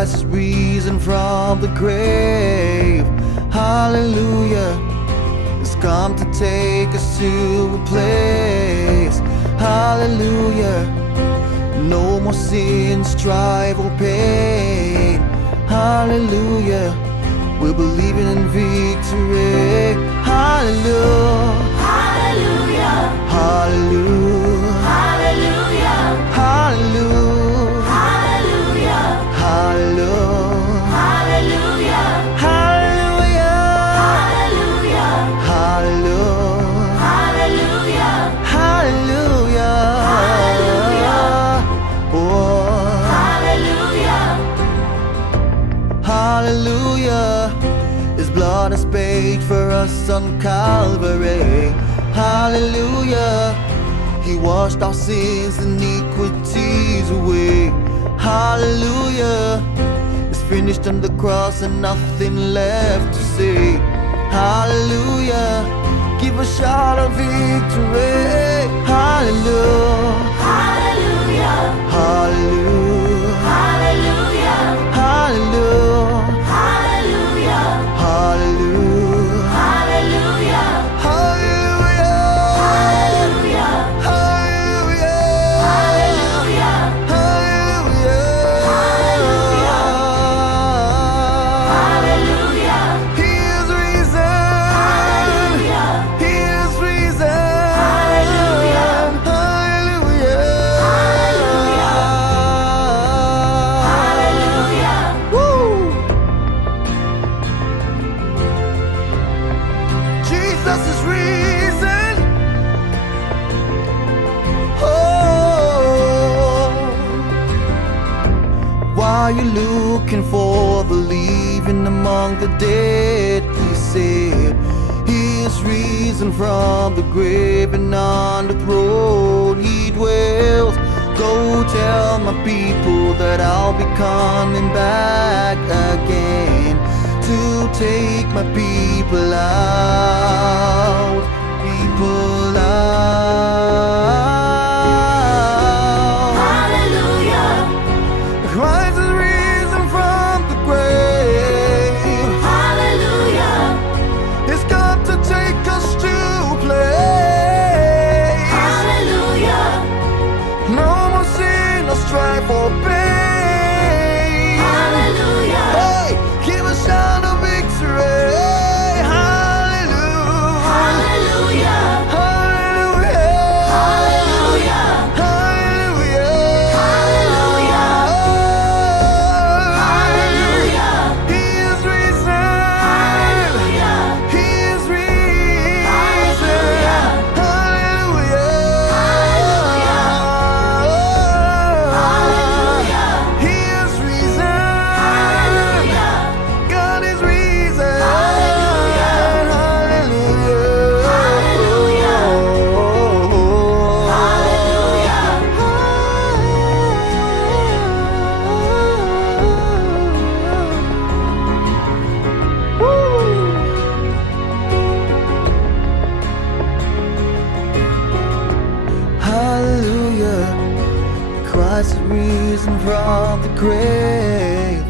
Christ is risen from the grave. Hallelujah. He's come to take us to a place. Hallelujah. No more sin, strife, or pain. Hallelujah. We're believing in victory. Hallelujah. Hallelujah. Hallelujah. Hallelujah. Hallelujah. Hallelujah. Hallelujah. Hallelujah. Hallelujah. Hallelujah. Hallelujah. Hallelujah. Hallelujah. Oh. Hallelujah. Hallelujah. His blood has paid for us on Calvary. Hallelujah. He washed our sins and iniquities away. Hallelujah. It's finished on the cross and nothing left to say. Hallelujah. Give a shout of victory. Hallelujah. Hallelujah. Hallelujah. Hallelujah. Hallelujah. Hallelujah. Hallelujah. Hallelujah. Hallelujah. Hallelujah. Hallelujah. Hallelujah. Hallelujah. Hallelujah. He is risen. Hallelujah. He is risen. Hallelujah. Hallelujah. Hallelujah. Woo. Jesus is risen. Oh. Why are you looking for the living among the dead? He said, He is risen from the grave, and on the throne He dwells. Go tell my people that I'll be coming back again to take my people out. People out. Hallelujah. Christ is risen from the grave. Hallelujah. He's come to take us to a place. Hallelujah. No more sin, no strife or pain. Hallelujah. Hey, give a shout of victory. Hallelujah. Hallelujah. Hallelujah. Hallelujah. Hallelujah. Hallelujah. He is risen. Hallelujah. He is risen. Hallelujah. Hallelujah. He is risen. Hallelujah. God is risen. Hallelujah. Hallelujah. Christ is risen from the grave.